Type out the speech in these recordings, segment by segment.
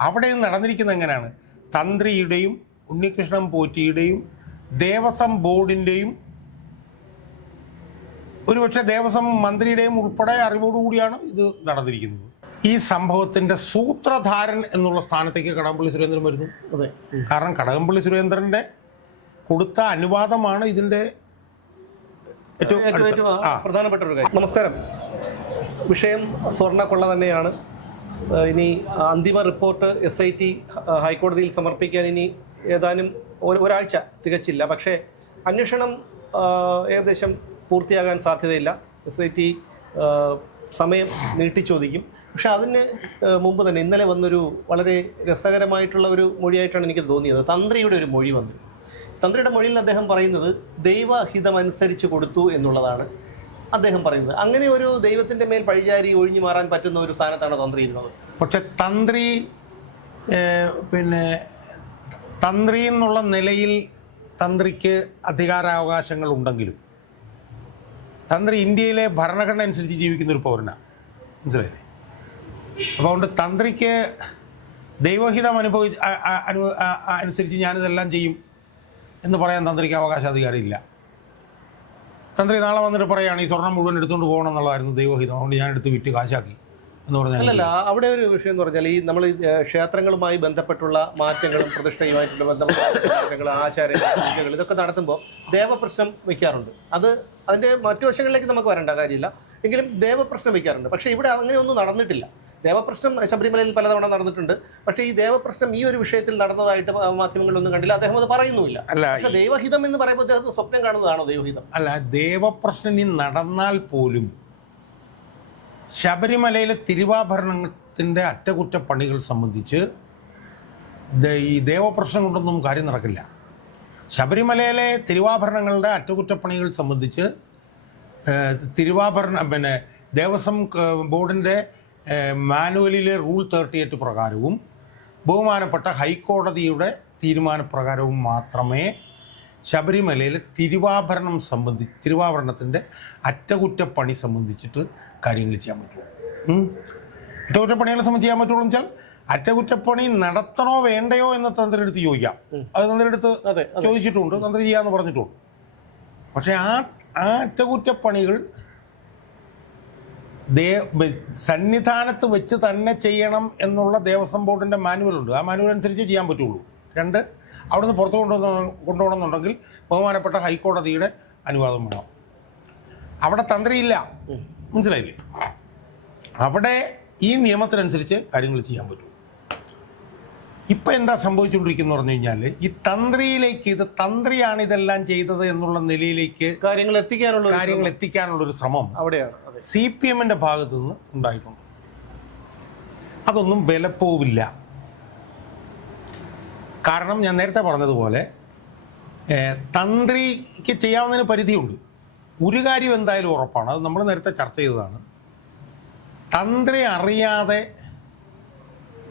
അവിടെ നടന്നിരിക്കുന്നത് എങ്ങനെയാണ്? തന്ത്രിയുടെയും ഉണ്ണികൃഷ്ണൻ പോറ്റിയുടെയും ദേവസ്വം ബോർഡിന്റെയും ഒരുപക്ഷെ ദേവസ്വം മന്ത്രിയുടെയും ഉൾപ്പെടെ അറിവോടുകൂടിയാണ് ഇത് നടന്നിരിക്കുന്നത്. ഈ സംഭവത്തിന്റെ സൂത്രധാരൻ എന്നുള്ള സ്ഥാനത്തേക്ക് കടകംപള്ളി സുരേന്ദ്രൻ വരുന്നു. അതെ. കാരണം കടകംപള്ളി സുരേന്ദ്രന്റെ കൊടുത്ത അനുവാദമാണ് ഇതിന്റെ ഏറ്റവും പ്രധാനപ്പെട്ട ഒരു കാര്യം. നമസ്കാരം. വിഷയം സ്വർണക്കൊള്ള തന്നെയാണ്. ഇനി അന്തിമ റിപ്പോർട്ട് എസ് ഐ ടി ഹൈക്കോടതിയിൽ സമർപ്പിക്കാൻ ഇനി ഏതാനും ഒരാഴ്ച തികച്ചില്ല. പക്ഷേ അന്വേഷണം ഏകദേശം പൂർത്തിയാകാൻ സാധ്യതയില്ല. എസ് ഐ ടി സമയം നീട്ടിച്ചോദിക്കും. പക്ഷെ അതിന് മുമ്പ് തന്നെ ഇന്നലെ വന്നൊരു വളരെ രസകരമായിട്ടുള്ള ഒരു മൊഴിയായിട്ടാണ് എനിക്ക് തോന്നിയത്. തന്ത്രിയുടെ ഒരു മൊഴി വന്നു. തന്ത്രിയുടെ മൊഴിയിൽ അദ്ദേഹം പറയുന്നത് ദൈവഹിതമനുസരിച്ച് കൊടുത്തു എന്നുള്ളതാണ്. അദ്ദേഹം പറയുന്നത്. അങ്ങനെ ഒരു ദൈവത്തിന്റെ മേൽ പഴിചാരി ഒഴിഞ്ഞു മാറാൻ പറ്റുന്ന ഒരു സ്ഥാനത്താണ് തന്ത്രി ഇരുന്നത്. പക്ഷെ തന്ത്രി പിന്നെ തന്ത്രി എന്നുള്ള നിലയിൽ തന്ത്രിക്ക് അധികാരാവകാശങ്ങൾ ഉണ്ടെങ്കിലും തന്ത്രി ഇന്ത്യയിലെ ഭരണഘടന അനുസരിച്ച് ജീവിക്കുന്ന ഒരു പൗരനാണ് മനസ്സിലായില്ലേ? അപ്പോൾ അതുകൊണ്ട് തന്ത്രിക്ക് ദൈവഹിതം അനുഭവി അനുസരിച്ച് ഞാനിതെല്ലാം ചെയ്യും എന്ന് പറയാൻ തന്ത്രിക്ക് അവകാശാധികാരം ഇല്ല തന്ത്രി നാളെ വന്നിട്ട് പറയുകയാണ് ഈ സ്വർണം മുഴുവൻ എടുത്തുകൊണ്ട് പോകണം എന്നുള്ളതായിരുന്നു ദൈവഹിതം. അതുകൊണ്ട് ഞാൻ എടുത്ത് വിറ്റ് കാശാക്കി. എന്ന് പറഞ്ഞാൽ അല്ലല്ല അവിടെ ഒരു വിഷയം എന്ന് പറഞ്ഞാൽ ഈ നമ്മൾ ക്ഷേത്രങ്ങളുമായി ബന്ധപ്പെട്ടുള്ള മാറ്റങ്ങളും പ്രതിഷ്ഠയുമായിട്ടുള്ള ബന്ധപ്പെട്ട മാറ്റങ്ങൾ ആചാരങ്ങൾ പൂജകൾ ഇതൊക്കെ നടത്തുമ്പോൾ ദേവപ്രശ്നം വയ്ക്കാറുണ്ട്. അത് അതിന്റെ മറ്റു വശങ്ങളിലേക്ക് നമുക്ക് വരേണ്ട കാര്യമില്ല. എങ്കിലും ദേവപ്രശ്നം വയ്ക്കാറുണ്ട്. പക്ഷേ ഇവിടെ അങ്ങനെ ഒന്നും നടന്നിട്ടില്ല. ദേവപ്രശ്നം ശബരിമലയിൽ പലതവണ നടന്നിട്ടുണ്ട്. പക്ഷേ ഈ ദേവപ്രശ്നം ഈ ഒരു വിഷയത്തിൽ നടന്നതായിട്ട് മാധ്യമങ്ങളിലൊന്നും കണ്ടില്ല. അദ്ദേഹം അത് പറയുന്നുമില്ല. അല്ല പക്ഷേ ദൈവഹിതം എന്ന് പറയുമ്പോൾ അദ്ദേഹം സ്വപ്നം കാണുന്നതാണോ ദൈവഹിതം? അല്ല ദേവപ്രശ്നം ഇനി നടന്നാൽ പോലും ശബരിമലയിലെ തിരുവാഭരണത്തിന്റെ അറ്റകുറ്റപ്പണികൾ സംബന്ധിച്ച് ഈ ദേവപ്രശ്നം കൊണ്ടൊന്നും കാര്യം നടക്കില്ല. ശബരിമലയിലെ തിരുവാഭരണങ്ങളുടെ അറ്റകുറ്റപ്പണികൾ സംബന്ധിച്ച് തിരുവാഭരണം പിന്നെ ദേവസ്വം ബോർഡിന്റെ മാനുവലിലെ റൂൾ തേർട്ടി എയ്റ്റ് പ്രകാരവും ബഹുമാനപ്പെട്ട ഹൈക്കോടതിയുടെ തീരുമാനപ്രകാരവും മാത്രമേ ശബരിമലയിലെ തിരുവാഭരണം സംബന്ധിച്ച് തിരുവാഭരണത്തിന്റെ അറ്റകുറ്റപ്പണി സംബന്ധിച്ചിട്ട് കാര്യങ്ങൾ ചെയ്യാൻ പറ്റുള്ളൂ. അറ്റകുറ്റപ്പണികളെ സംബന്ധിച്ച് ചെയ്യാൻ പറ്റുള്ളൂ എന്ന് വെച്ചാൽ അറ്റകുറ്റപ്പണി നടത്തണോ വേണ്ടയോ എന്ന് തന്ത്രി എടുത്ത് ചോദിക്കാം അത് തന്ത്രി എടുത്ത് അതെ അതെ. ചോദിച്ചിട്ടുണ്ട് തന്ത്രി ചെയ്യാമെന്ന് പറഞ്ഞിട്ടുണ്ട്. പക്ഷേ ആ ആ അറ്റകുറ്റപ്പണികൾ ദേ സന്നിധാനത്ത് വെച്ച് തന്നെ ചെയ്യണം എന്നുള്ള ദേവസ്വം ബോർഡിന്റെ മാനുവലുണ്ട്. ആ മാനുവൽ അനുസരിച്ച് ചെയ്യാൻ പറ്റുള്ളൂ. രണ്ട് അവിടുന്ന് പുറത്ത് കൊണ്ടുവന്ന കൊണ്ടുപോകണമെന്നുണ്ടെങ്കിൽ ബഹുമാനപ്പെട്ട ഹൈക്കോടതിയുടെ അനുവാദം വേണം. അവിടെ തന്ത്രിയില്ല. മനസ്സിലായില്ലേ? അവിടെ ഈ നിയമത്തിനനുസരിച്ച് കാര്യങ്ങൾ ചെയ്യാൻ പറ്റും. ഇപ്പം എന്താ സംഭവിച്ചുകൊണ്ടിരിക്കുന്നു പറഞ്ഞു കഴിഞ്ഞാൽ ഈ തന്ത്രിയിലേക്ക് ഇത് തന്ത്രിയാണ് ഇതെല്ലാം ചെയ്തത് എന്നുള്ള നിലയിലേക്ക് കാര്യങ്ങൾ എത്തിക്കാനുള്ള ഒരു കാര്യങ്ങൾ എത്തിക്കാനുള്ളൊരു ശ്രമം അവിടെയാണ്. സി പി എമ്മിന്റെ ഭാഗത്ത് നിന്ന് ഉണ്ടായിട്ടുണ്ട്. അതൊന്നും വിലപ്പോവില്ല. കാരണം ഞാൻ നേരത്തെ പറഞ്ഞതുപോലെ തന്ത്രിക്ക് ചെയ്യാവുന്നതിന് പരിധിയുണ്ട്. ഒരു കാര്യം എന്തായാലും ഉറപ്പാണ് അത് നമ്മൾ നേരത്തെ ചർച്ച ചെയ്തതാണ്. തന്ത്രി അറിയാതെ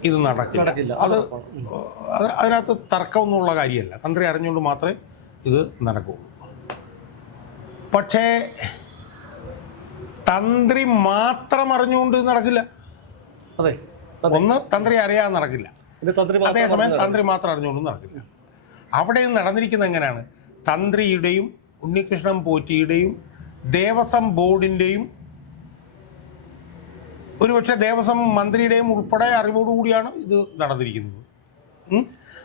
ഇത് നടക്കില്ല. അത് അതിനകത്ത് തർക്കമൊന്നുമുള്ള കാര്യമല്ല. തന്ത്രി അറിഞ്ഞുകൊണ്ട് മാത്രമേ ഇത് നടക്കുകയുള്ളൂ. പക്ഷേ തന്ത്രി മാത്രം അറിഞ്ഞുകൊണ്ട് നടക്കില്ല. അതെ. ഒന്ന് തന്ത്രി അറിയാതെ നടക്കില്ല. അതേസമയം. തന്ത്രി മാത്രം അറിഞ്ഞുകൊണ്ട് നടക്കില്ല. അവിടെ ഇത് നടന്നിരിക്കുന്നത് എങ്ങനെയാണ്? തന്ത്രിയുടെയും ഉണ്ണികൃഷ്ണൻ പോറ്റിയുടെയും ദേവസ്വം ബോർഡിന്റെയും ഒരുപക്ഷെ ദേവസ്വം മന്ത്രിയുടെയും ഉൾപ്പെടെ അറിവോടുകൂടിയാണ് ഇത് നടന്നിരിക്കുന്നത്.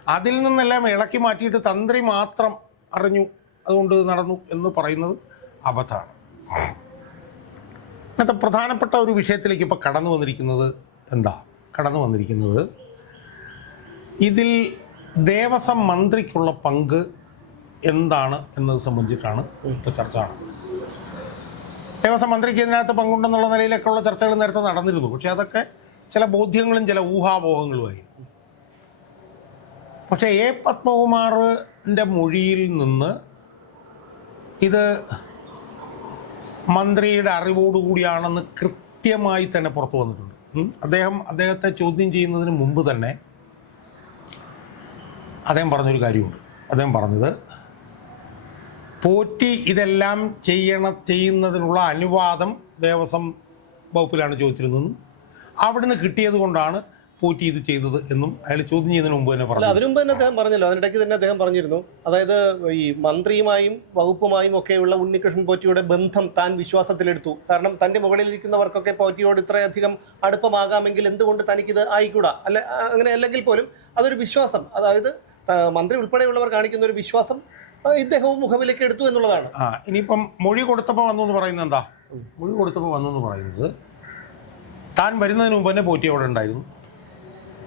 അതിൽ നിന്നെല്ലാം ഇളക്കി മാറ്റിയിട്ട് തന്ത്രി മാത്രം അറിഞ്ഞു അതുകൊണ്ട് നടന്നു എന്ന് പറയുന്നത് അബദ്ധമാണ്. ഇന്നത്തെ പ്രധാനപ്പെട്ട ഒരു വിഷയത്തിലേക്ക് ഇപ്പോൾ കടന്നു വന്നിരിക്കുന്നത് എന്താ? കടന്നു വന്നിരിക്കുന്നത് ഇതിൽ ദേവസ്വം മന്ത്രിക്കുള്ള പങ്ക് എന്താണ് എന്നത് സംബന്ധിച്ചിട്ടാണ് ഇപ്പോൾ ചർച്ച നടക്കുന്നത് ദേവസ്വം മന്ത്രിക്ക് ഇതിനകത്ത് പങ്കുണ്ടെന്നുള്ള നിലയിലൊക്കെയുള്ള ചർച്ചകൾ നേരത്തെ നടന്നിരുന്നു. പക്ഷേ അതൊക്കെ ചില ബോധ്യങ്ങളും ചില ഊഹാപോഹങ്ങളുമായി പക്ഷേ എ പത്മകുമാറിന്റെ മൊഴിയിൽ നിന്ന് ഇത് മന്ത്രിയുടെ അറിവോടുകൂടിയാണെന്ന് കൃത്യമായി തന്നെ പുറത്തു വന്നിട്ടുണ്ട്. അദ്ദേഹം അദ്ദേഹത്തെ ചോദ്യം ചെയ്യുന്നതിന് മുമ്പ് തന്നെ അദ്ദേഹം പറഞ്ഞൊരു കാര്യമുണ്ട്. അദ്ദേഹം പറഞ്ഞത് പോറ്റി ഇതെല്ലാം ചെയ്യണ ചെയ്യുന്നതിനുള്ള അനുവാദം ദേവസ്വം വകുപ്പിലാണ് ചോദിച്ചിരുന്നതെന്നും അവിടുന്ന് കിട്ടിയത് കൊണ്ടാണ് പോറ്റി ഇത് ചെയ്തത് എന്നും അയാൾ ചോദ്യം ചെയ്യുന്നതിന് മുമ്പ് തന്നെ പറഞ്ഞു. അതിനു മുമ്പ് തന്നെ അദ്ദേഹം പറഞ്ഞല്ലോ. അതിനിടയ്ക്ക് തന്നെ അദ്ദേഹം പറഞ്ഞിരുന്നു. അതായത് ഈ മന്ത്രിയുമായും വകുപ്പുമായും ഒക്കെയുള്ള ഉണ്ണികൃഷ്ണൻ പോറ്റിയുടെ ബന്ധം താൻ വിശ്വാസത്തിലെടുത്തു. കാരണം തന്റെ മുകളിലിരിക്കുന്നവർക്കൊക്കെ പോറ്റിയോട് ഇത്രയധികം അടുപ്പമാകാമെങ്കിൽ എന്തുകൊണ്ട് തനിക്കിത് ആയിക്കൂടാ? അല്ല അങ്ങനെ അല്ലെങ്കിൽ പോലും അതൊരു വിശ്വാസം. അതായത് മന്ത്രി ഉൾപ്പെടെയുള്ളവർ കാണിക്കുന്ന ഒരു വിശ്വാസം ഇദ്ദേഹവും മുഖവിലേക്ക് എടുത്തു എന്നുള്ളതാണ്. ആ ഇനിയിപ്പം മൊഴി കൊടുത്തപ്പോൾ വന്നു എന്ന് പറയുന്നത് എന്താ? മൊഴി കൊടുത്തപ്പോൾ വന്നു എന്ന് പറയുന്നത് താൻ വരുന്നതിന് മുമ്പ് തന്നെ പോറ്റി അവിടെ ഉണ്ടായിരുന്നു.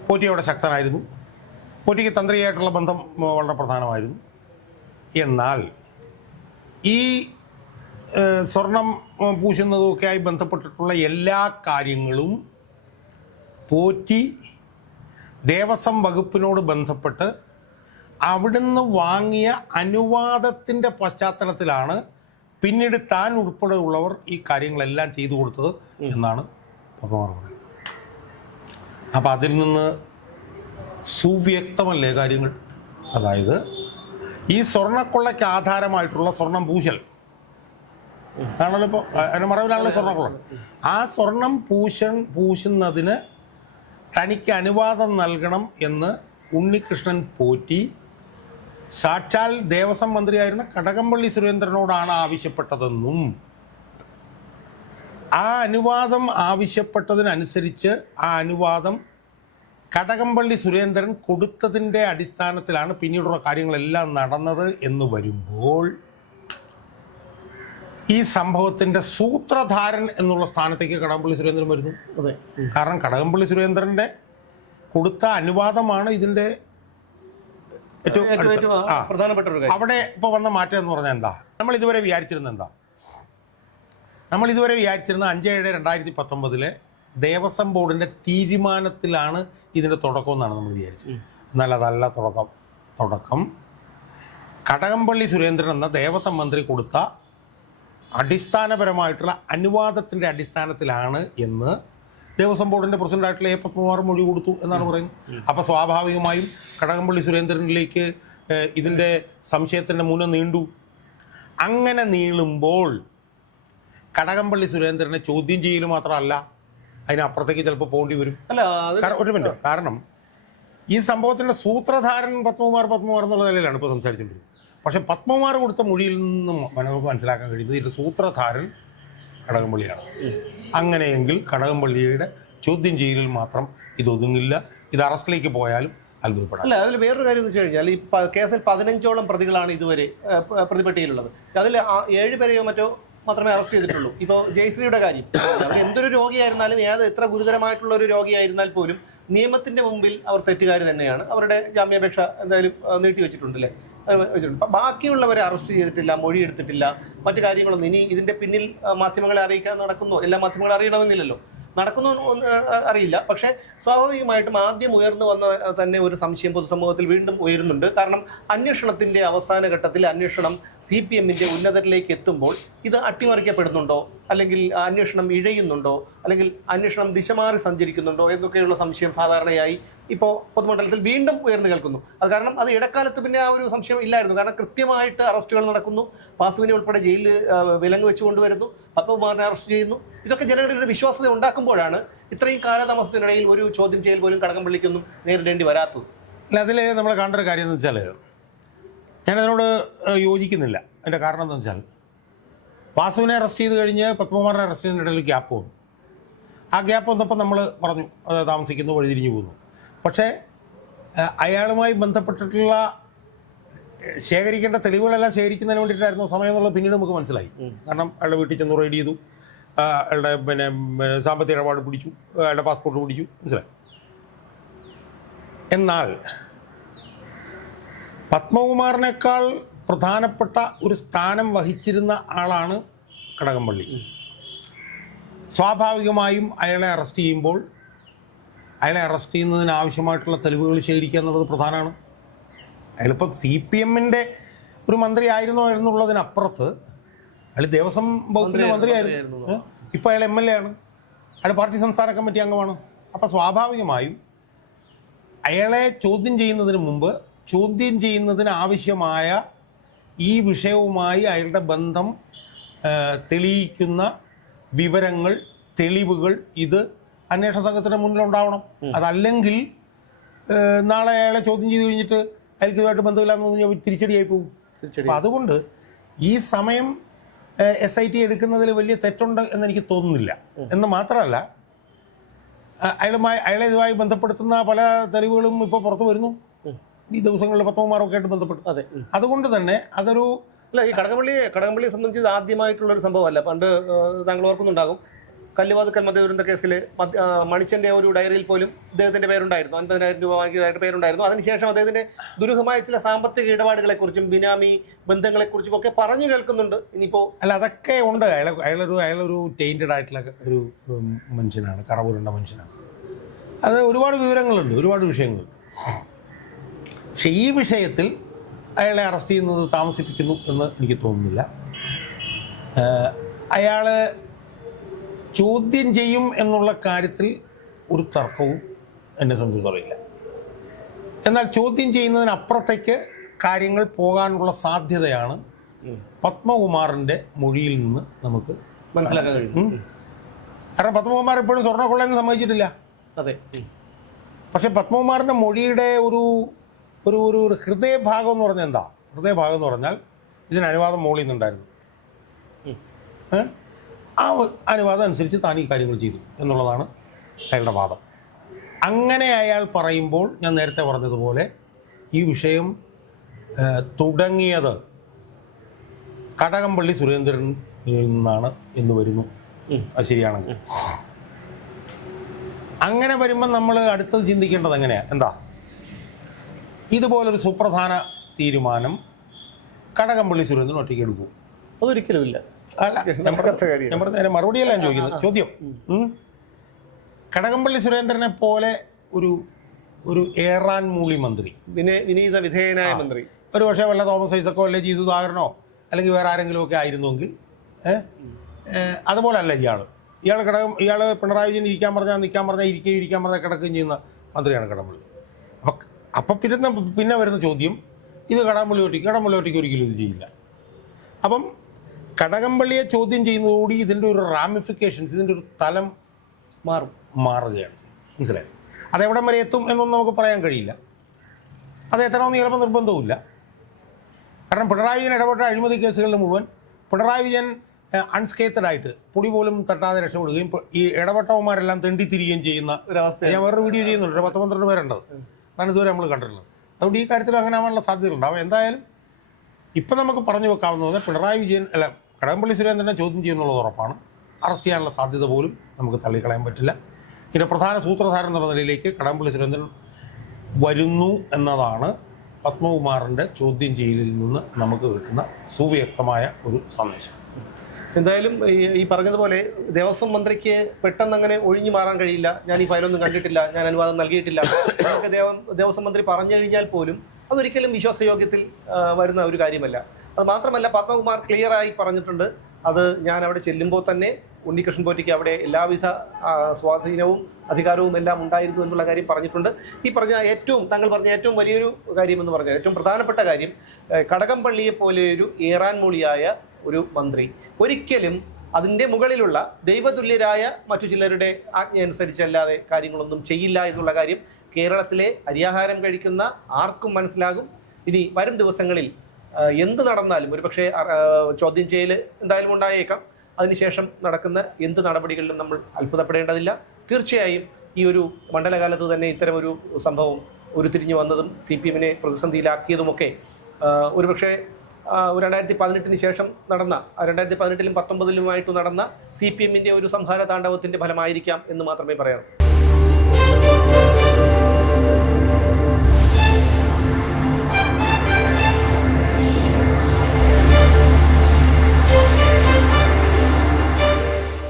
പോറ്റി അവിടെ ശക്തനായിരുന്നു. പോറ്റിക്ക് തന്ത്രിയായിട്ടുള്ള ബന്ധം വളരെ പ്രധാനമായിരുന്നു. എന്നാൽ ഈ സ്വർണം പൂശുന്നതുമൊക്കെയായി ബന്ധപ്പെട്ടിട്ടുള്ള എല്ലാ കാര്യങ്ങളും പോറ്റി ദേവസ്വം വകുപ്പിനോട് ബന്ധപ്പെട്ട് അവിടുന്ന് വാങ്ങിയ അനുവാദത്തിന്റെ പശ്ചാത്തലത്തിലാണ് പിന്നീട് താൻ ഉൾപ്പെടെയുള്ളവർ ഈ കാര്യങ്ങളെല്ലാം ചെയ്തു കൊടുത്തത് എന്നാണ് പറഞ്ഞത് പറയുന്നത്. അപ്പം അതിൽ നിന്ന് സുവ്യക്തമല്ലേ കാര്യങ്ങൾ? അതായത് ഈ സ്വർണക്കൊള്ളയ്ക്ക് ആധാരമായിട്ടുള്ള സ്വർണം പൂശൽ. ആണല്ലോ ഇപ്പോൾ അതിന് മറവിലാണല്ലോ സ്വർണക്കൊള്ള. ആ സ്വർണം പൂശൻ പൂശുന്നതിന് തനിക്ക് അനുവാദം നൽകണം എന്ന് ഉണ്ണികൃഷ്ണൻ പോറ്റി. സാക്ഷാൽ ദേവസ്വം മന്ത്രിയായിരുന്ന കടകംപള്ളി സുരേന്ദ്രനോടാണ് ആവശ്യപ്പെട്ടതെന്നും ആ അനുവാദം ആവശ്യപ്പെട്ടതിനനുസരിച്ച് ആ അനുവാദം കടകംപള്ളി സുരേന്ദ്രൻ കൊടുത്തതിന്റെ അടിസ്ഥാനത്തിലാണ് പിന്നീടുള്ള കാര്യങ്ങളെല്ലാം നടന്നത് എന്ന് വരുമ്പോൾ ഈ സംഭവത്തിന്റെ സൂത്രധാരൻ എന്നുള്ള സ്ഥാനത്തേക്ക് കടകംപള്ളി സുരേന്ദ്രൻ വരുന്നു. അതെ. കാരണം കടകംപള്ളി സുരേന്ദ്രന്റെ കൊടുത്ത അനുവാദമാണ് ഇതിന്റെ ഏറ്റവും അവിടെ ഇപ്പോൾ വന്ന മാറ്റം എന്ന് പറഞ്ഞാൽ എന്താ? നമ്മൾ ഇതുവരെ വിചാരിച്ചിരുന്നത് എന്താ? നമ്മൾ ഇതുവരെ വിചാരിച്ചിരുന്ന അഞ്ച് ഏഴ് രണ്ടായിരത്തി പത്തൊമ്പതിലെ ദേവസ്വം ബോർഡിന്റെ തീരുമാനത്തിലാണ് ഇതിന്റെ തുടക്കം എന്നാണ് നമ്മൾ വിചാരിച്ചത്. എന്നാൽ അതല്ല തുടക്കം. തുടക്കം കടകംപള്ളി സുരേന്ദ്രൻ എന്ന ദേവസ്വം മന്ത്രി കൊടുത്ത അടിസ്ഥാനപരമായിട്ടുള്ള അനുവാദത്തിന്റെ അടിസ്ഥാനത്തിലാണ് എന്ന് ദേവസ്വം ബോർഡിന്റെ പ്രസിഡന്റായിട്ടുള്ള എ പത്മകുമാർ മൊഴി കൊടുത്തു എന്നാണ് പറയുന്നത്. അപ്പോൾ സ്വാഭാവികമായും കടകംപള്ളി സുരേന്ദ്രനിലേക്ക് ഇതിന്റെ സംശയത്തിന്റെ മൂലം നീണ്ടു. അങ്ങനെ നീളുമ്പോൾ കടകംപള്ളി സുരേന്ദ്രനെ ചോദ്യം ചെയ്യൽ മാത്രമല്ല അതിനപ്പുറത്തേക്ക് ചിലപ്പോൾ പോകേണ്ടി വരും. അല്ല ഒരു മിനിറ്റ്. കാരണം ഈ സംഭവത്തിന്റെ സൂത്രധാരൻ പത്മകുമാർ പത്മകുമാർ എന്നുള്ള നിലയിലാണ് ഇപ്പോൾ സംസാരിച്ചുകൊണ്ടിരുന്നത് പക്ഷെ പത്മകുമാർ കൊടുത്ത മൊഴിയിൽ നിന്നും നമുക്ക് മനസ്സിലാക്കാൻ കഴിയുന്നത് ഇതിന്റെ സൂത്രധാരൻ കടകംപള്ളിയാണ്. അങ്ങനെയെങ്കിൽ കടകംപള്ളിയുടെ ചോദ്യം ചെയ്യലിൽ മാത്രം ഇതൊതുങ്ങില്ല. ഇത് അറസ്റ്റിലേക്ക് പോയാലും അത്ഭുതപ്പെടാം. അല്ല അതിൽ വേറൊരു കാര്യം വെച്ച് കഴിഞ്ഞാൽ ഈ കേസിൽ പതിനഞ്ചോളം പ്രതികളാണ് ഇതുവരെ പ്രതിപട്ടികയിലുള്ളത്. അതിൽ ഏഴ് പേരെയോ മറ്റോ മാത്രമേ അറസ്റ്റ് ചെയ്തിട്ടുള്ളൂ. ഇപ്പോൾ ജയശ്രീയുടെ കാര്യം. അവർ എന്തൊരു രോഗിയായിരുന്നാലും ഏത് എത്ര ഗുരുതരമായിട്ടുള്ള ഒരു രോഗിയായിരുന്നാൽ പോലും നിയമത്തിന്റെ മുമ്പിൽ അവർ തെറ്റുകാർ തന്നെയാണ്. അവരുടെ ജാമ്യാപേക്ഷ എന്തായാലും നീട്ടിവെച്ചിട്ടുണ്ടല്ലേ വെച്ചിട്ടുണ്ട് ബാക്കിയുള്ളവരെ അറസ്റ്റ് ചെയ്തിട്ടില്ല മൊഴി എടുത്തിട്ടില്ല മറ്റു കാര്യങ്ങളൊന്നും ഇനി ഇതിന്റെ പിന്നിൽ മാധ്യമങ്ങളെ അറിയിക്കാൻ നടക്കുന്നു? എല്ലാ മാധ്യമങ്ങളും അറിയണമെന്നില്ലല്ലോ. നടക്കുന്നു അറിയില്ല. പക്ഷേ സ്വാഭാവികമായിട്ടും ആദ്യം ഉയർന്നു വന്ന തന്നെ ഒരു സംശയം പൊതുസമൂഹത്തിൽ വീണ്ടും ഉയരുന്നുണ്ട്. കാരണം അന്വേഷണത്തിന്റെ അവസാന ഘട്ടത്തിൽ അന്വേഷണം സി പി എമ്മിന്റെ ഉന്നതരിലേക്ക് എത്തുമ്പോൾ ഇത് അട്ടിമറിക്കപ്പെടുന്നുണ്ടോ? അല്ലെങ്കിൽ അന്വേഷണം ഇഴയുന്നുണ്ടോ? അല്ലെങ്കിൽ അന്വേഷണം ദിശമാറി സഞ്ചരിക്കുന്നുണ്ടോ? എന്നൊക്കെയുള്ള സംശയം സാധാരണയായി ഇപ്പോൾ പൊതുമണ്ഡലത്തിൽ വീണ്ടും ഉയർന്നു കേൾക്കുന്നു. അത് കാരണം അത് ഇടക്കാലത്ത് പിന്നെ ആ ഒരു സംശയം ഇല്ലായിരുന്നു. കാരണം കൃത്യമായിട്ട് അറസ്റ്റുകൾ നടക്കുന്നു. വാസുവിനെ ഉൾപ്പെടെ ജയിലിൽ വിലങ്ങ് വെച്ച് കൊണ്ടുവരുന്നു. പത്മകുമാറിനെ അറസ്റ്റ് ചെയ്യുന്നു. ഇതൊക്കെ ജനങ്ങളുടെ വിശ്വാസത ഉണ്ടാക്കുമ്പോഴാണ് ഇത്രയും കാലതാമസത്തിനിടയിൽ ഒരു ചോദ്യം ചെയ്യൽ പോലും കടകംപള്ളിക്കൊന്നും നേരിടേണ്ടി വരാത്തത്. അല്ല അതിൽ നമ്മൾ കാണേണ്ട ഒരു കാര്യം എന്ന് വെച്ചാൽ ഞാനതിനോട് യോജിക്കുന്നില്ല. അതിന്റെ കാരണം എന്താണെന്ന് വെച്ചാൽ വാസുവിനെ അറസ്റ്റ് ചെയ്ത് കഴിഞ്ഞ് പത്മകുമാറിനെ അറസ്റ്റ് ചെയ്യുന്നതിന്റെ ഇടയിൽ ഗ്യാപ്പ് വന്നു. ആ ഗ്യാപ്പ് വന്നപ്പോൾ നമ്മൾ പറഞ്ഞു താമസിക്കുന്നു വഴിതിരിഞ്ഞു പോകുന്നു പക്ഷേ അയാളുമായി ബന്ധപ്പെട്ടിട്ടുള്ള ശേഖരിക്കേണ്ട തെളിവുകളെല്ലാം ശേഖരിക്കുന്നതിന് വേണ്ടിയിട്ടായിരുന്നു സമയം എന്നുള്ളത് പിന്നീട് നമുക്ക് മനസ്സിലായി. കാരണം അയാളുടെ വീട്ടിൽ ചെന്ന് റെയ്ഡ് ചെയ്തു. അയാളുടെ പിന്നെ സാമ്പത്തിക ഇടപാട് പിടിച്ചു. അയാളുടെ പാസ്പോർട്ട് പിടിച്ചു. മനസ്സിലായി? എന്നാൽ പത്മകുമാറിനേക്കാൾ പ്രധാനപ്പെട്ട ഒരു സ്ഥാനം വഹിച്ചിരുന്ന ആളാണ് കടകംപള്ളി. സ്വാഭാവികമായും അയാളെ അറസ്റ്റ് ചെയ്യുമ്പോൾ അയാളെ അറസ്റ്റ് ചെയ്യുന്നതിന് ആവശ്യമായിട്ടുള്ള തെളിവുകൾ ശേഖരിക്കുക എന്നുള്ളത് പ്രധാനമാണ്. അയാളിപ്പം സി പി എമ്മിന്റെ ഒരു മന്ത്രി ആയിരുന്നോ എന്നുള്ളതിനപ്പുറത്ത് അയാൾ ദേവസ്വം വകുപ്പിന്റെ മന്ത്രിയായിരുന്നു. ഏ? ഇപ്പോൾ അയാൾ എം എൽ എ ആണ് അയാൾ പാർട്ടി സംസ്ഥാന കമ്മിറ്റി അംഗമാണ്. അപ്പോൾ സ്വാഭാവികമായും അയാളെ ചോദ്യം ചെയ്യുന്നതിന് മുമ്പ് ചോദ്യം ചെയ്യുന്നതിന് ആവശ്യമായ ഈ വിഷയവുമായി അയാളുടെ ബന്ധം തെളിയിക്കുന്ന വിവരങ്ങൾ തെളിവുകൾ ഇത് അന്വേഷണ സംഘത്തിന് മുന്നിൽ ഉണ്ടാവണം അതല്ലെങ്കിൽ നാളെ അയാളെ ചോദ്യം ചെയ്ത് കഴിഞ്ഞിട്ട് അയാൾക്ക് ഇതുമായിട്ട് ബന്ധമില്ലാന്ന് തിരിച്ചടിയായി പോകും. അപ്പം അതുകൊണ്ട് ഈ സമയം എസ് ഐ ടി എടുക്കുന്നതിൽ വലിയ തെറ്റുണ്ട് എന്ന് എനിക്ക് തോന്നുന്നില്ല എന്ന് മാത്രമല്ല അയാളുമായി അയാളെ ഇതുമായി ബന്ധപ്പെടുത്തുന്ന പല തെളിവുകളും ഇപ്പോൾ പുറത്തു വരുന്നു. ഈ ദിവസങ്ങളിൽ പത്മകുമാറൊക്കെ ആയിട്ട് ബന്ധപ്പെട്ടു. അതെ. അതുകൊണ്ട് തന്നെ അതൊരു അല്ല ഈ കടകംപള്ളി കടകംപള്ളിയെ സംബന്ധിച്ച് ആദ്യമായിട്ടുള്ള ഒരു സംഭവമല്ല. പണ്ട് താങ്കൾ ഓർക്കുന്നുണ്ടാകും. കല്ലുവാതുക്കൽ മധ്യദുരന്ത കേസിൽ മണിച്ചന്റെ ഒരു ഡയറിയിൽ പോലും ഇദ്ദേഹത്തിന്റെ പേരുണ്ടായിരുന്നു. അൻപതിനായിരം രൂപ വാങ്ങിയതായിട്ട് പേരുണ്ടായിരുന്നു. അതിനുശേഷം അദ്ദേഹത്തിന്റെ ദുരൂഹമായ ചില സാമ്പത്തിക ഇടപാടുകളെക്കുറിച്ചും ബിനാമി ബന്ധങ്ങളെക്കുറിച്ചും ഒക്കെ പറഞ്ഞു കേൾക്കുന്നുണ്ട്. ഇനിയിപ്പോ അല്ല അതൊക്കെ ഉണ്ട്. അയാൾ അയാളൊരു അയാളൊരു ടൈന്റഡ് ആയിട്ടുള്ള ഒരു മനുഷ്യനാണ്. കറവുരുണ്ട മനുഷ്യനാണ്. അത് ഒരുപാട് വിവരങ്ങളുണ്ട്. ഒരുപാട് വിഷയങ്ങളുണ്ട്. പക്ഷെ ഈ വിഷയത്തിൽ അയാളെ അറസ്റ്റ് ചെയ്യുന്നത് താമസിപ്പിക്കുന്നു എന്ന് എനിക്ക് തോന്നുന്നില്ല. അയാൾ ചോദ്യം ചെയ്യും എന്നുള്ള കാര്യത്തിൽ ഒരു തർക്കവും എന്നെ സംബന്ധിച്ച് അറിയില്ല. എന്നാൽ ചോദ്യം ചെയ്യുന്നതിനപ്പുറത്തേക്ക് കാര്യങ്ങൾ പോകാനുള്ള സാധ്യതയാണ് പത്മകുമാറിന്റെ മൊഴിയിൽ നിന്ന് നമുക്ക് മനസ്സിലാക്കാൻ കഴിയും. കാരണം പത്മകുമാർ എപ്പോഴും സ്വർണക്കൊള്ളയെന്ന് സമ്മതിച്ചിട്ടില്ല. അതെ. പക്ഷെ പത്മകുമാറിന്റെ മൊഴിയുടെ ഒരു ഒരു ഒരു ഒരു ഹൃദയഭാഗം എന്ന് പറഞ്ഞാൽ എന്താ? ഹൃദയഭാഗം എന്ന് പറഞ്ഞാൽ ഇതിന് അനുവാദം മോളിൽ നിന്നുണ്ടായിരുന്നു. ആ അനുവാദം അനുസരിച്ച് താൻ ഈ കാര്യങ്ങൾ ചെയ്തു എന്നുള്ളതാണ് അയാളുടെ വാദം. അങ്ങനെ അയാൾ പറയുമ്പോൾ ഞാൻ നേരത്തെ പറഞ്ഞതുപോലെ ഈ വിഷയം തുടങ്ങിയത് കടകംപള്ളി സുരേന്ദ്രൻ നിന്നാണ് എന്ന് വരുന്നു. അത് ശരിയാണെങ്കിൽ. അങ്ങനെ വരുമ്പോൾ നമ്മൾ അടുത്തത് ചിന്തിക്കേണ്ടത് എങ്ങനെയാണ് എന്താ? ഇതുപോലൊരു സുപ്രധാന തീരുമാനം കടകംപള്ളി സുരേന്ദ്രൻ ഒറ്റയ്ക്ക് എടുക്കും. അതൊരിക്കലും ഇല്ല അല്ല ഞാൻ പറഞ്ഞ- നേരെ മറുപടിയല്ല ഞാൻ ചോദിക്കുന്നത്. ചോദ്യം. കടകംപള്ളി സുരേന്ദ്രനെ പോലെ ഒരു ഒരു ഏറാൻ മൂളി മന്ത്രി. വിനീത വിധേയനായ മന്ത്രി. ഒരു പക്ഷേ വല്ല തോമസ് ഐസക്കോ അല്ലെ ജി സുധാകരനോ അല്ലെങ്കിൽ വേറെ ആരെങ്കിലും ഒക്കെ ആയിരുന്നുവെങ്കിൽ അതുപോലെ അല്ല ഇയാൾ ഇയാൾ കിടക്കും ഇയാൾ പിണറായി വിജയൻ ഇരിക്കാൻ പറഞ്ഞാൽ നിൽക്കാൻ പറഞ്ഞാൽ ഇരിക്കുകയും ഇരിക്കാൻ പറഞ്ഞാൽ കിടക്കുകയും ചെയ്യുന്ന മന്ത്രിയാണ് കടമ്പള്ളി അപ്പം അപ്പം പിന്നെ പിന്നെ വരുന്ന ചോദ്യം ഇത് കടകംപള്ളി ഒറ്റയ്ക്ക് കടമ്പള്ളി ഒറ്റയ്ക്ക് ഒരിക്കലും ഇത് ചെയ്യില്ല. അപ്പം കടകംപള്ളിയെ ചോദ്യം ചെയ്യുന്നതോടുകൂടി ഇതിന്റെ ഒരു റാമിഫിക്കേഷൻസ് ഇതിന്റെ ഒരു തലം മാറും. മാറുകയാണ്. മനസ്സിലായി? അതെവിടം വരെ എത്തും എന്നൊന്നും നമുക്ക് പറയാൻ കഴിയില്ല. അത് എത്തണമെന്ന് ചിലപ്പോൾ നിർബന്ധവുമില്ല. കാരണം പിണറായി വിജയൻ ഇടപെട്ട അഴിമതി കേസുകളിൽ മുഴുവൻ പിണറായി വിജയൻ അൺസ്കേത്തഡ് ആയിട്ട് പൊടി പോലും തട്ടാതെ രക്ഷപ്പെടുകയും ഈ ഇടപെട്ടവന്മാരെല്ലാം തെണ്ടിത്തിരികയും ചെയ്യുന്ന ഒരവസ്ഥ ഞാൻ വേറൊരു വീഡിയോ ചെയ്യുന്നുണ്ട് ഒരു പത്ത് പന്ത്രണ്ട് പേരുണ്ടത്. അതാണ് ഇതുവരെ നമ്മൾ കണ്ടിട്ടുള്ളത്. അതുകൊണ്ട് ഈ കാര്യത്തിൽ അങ്ങനെ ആവാനുള്ള സാധ്യതകളുണ്ട്. അവ എന്തായാലും ഇപ്പം നമുക്ക് പറഞ്ഞു വെക്കാവുന്നത് പിണറായി വിജയൻ അല്ല കടകംപള്ളി സുരേന്ദ്രനെ ചോദ്യം ചെയ്യുന്നുള്ളത് ഉറപ്പാണ്. അറസ്റ്റ് ചെയ്യാനുള്ള സാധ്യത പോലും നമുക്ക് തള്ളിക്കളയാൻ പറ്റില്ല. ഇതിന്റെ പ്രധാന സൂത്രധാരൻ എന്നുള്ള നിലയിലേക്ക് കടകംപള്ളി സുരേന്ദ്രൻ വരുന്നു എന്നതാണ് പത്മകുമാറിന്റെ ചോദ്യം ചെയ്യലിൽ നിന്ന് നമുക്ക് കിട്ടുന്ന സുവ്യക്തമായ ഒരു സന്ദേശം. എന്തായാലും ഈ പറഞ്ഞതുപോലെ ദേവസ്വം മന്ത്രിക്ക് പെട്ടെന്ന് അങ്ങനെ ഒഴിഞ്ഞു മാറാൻ കഴിയില്ല. ഞാൻ ഈ ഫയലൊന്നും കണ്ടിട്ടില്ല. ഞാൻ അനുവാദം നൽകിയിട്ടില്ല. എന്നൊക്കെ ദേവ ദേവസ്വം മന്ത്രി പറഞ്ഞു കഴിഞ്ഞാൽ പോലും അതൊരിക്കലും വിശ്വാസയോഗ്യത്തിൽ വരുന്ന ഒരു കാര്യമല്ല. അത് മാത്രമല്ല പത്മകുമാർ ക്ലിയറായി പറഞ്ഞിട്ടുണ്ട്. അത് ഞാൻ അവിടെ ചെല്ലുമ്പോൾ തന്നെ ഉണ്ണികൃഷ്ണൻ പോറ്റിക്ക് അവിടെ എല്ലാവിധ സ്വാധീനവും അധികാരവും എല്ലാം ഉണ്ടായിരുന്നു എന്നുള്ള കാര്യം പറഞ്ഞിട്ടുണ്ട്. ഈ പറഞ്ഞ ഏറ്റവും താങ്കൾ പറഞ്ഞ ഏറ്റവും വലിയൊരു കാര്യം എന്ന് പറഞ്ഞാൽ ഏറ്റവും പ്രധാനപ്പെട്ട കാര്യം കടകംപള്ളിയെ പോലെ ഒരു ഏറാൻ മൊഴിയായ ഒരു മന്ത്രി. ഒരിക്കലും അതിന്റെ മുകളിലുള്ള ദൈവതുല്യരായ മറ്റു ചിലരുടെ ആജ്ഞ അനുസരിച്ചല്ലാതെ കാര്യങ്ങളൊന്നും ചെയ്യില്ല എന്നുള്ള കാര്യം കേരളത്തിലെ അരിയാഹാരം കഴിക്കുന്ന ആർക്കും മനസ്സിലാകും. ഇനി വരും ദിവസങ്ങളിൽ എന്ത് നടന്നാലും ഒരുപക്ഷെ ചോദ്യം ചെയ്യൽ എന്തായാലും ഉണ്ടായേക്കാം. അതിനുശേഷം നടക്കുന്ന എന്ത് നടപടികളിലും നമ്മൾ അത്ഭുതപ്പെടേണ്ടതില്ല. തീർച്ചയായും ഈ ഒരു മണ്ഡലകാലത്ത് തന്നെ ഇത്തരം ഒരു സംഭവം ഉരുത്തിരിഞ്ഞു വന്നതും സി പി എമ്മിനെ പ്രതിസന്ധിയിലാക്കിയതുമൊക്കെ ഒരുപക്ഷെ രണ്ടായിരത്തി പതിനെട്ടിന് ശേഷം നടന്ന രണ്ടായിരത്തി പതിനെട്ടിലും പത്തൊമ്പതിലുമായിട്ട് നടന്ന സി പി എമ്മിന്റെ ഒരു സംഹാര താണ്ഡവത്തിന്റെ ഫലമായിരിക്കാം എന്ന് മാത്രമേ പറയാറുള്ളൂ.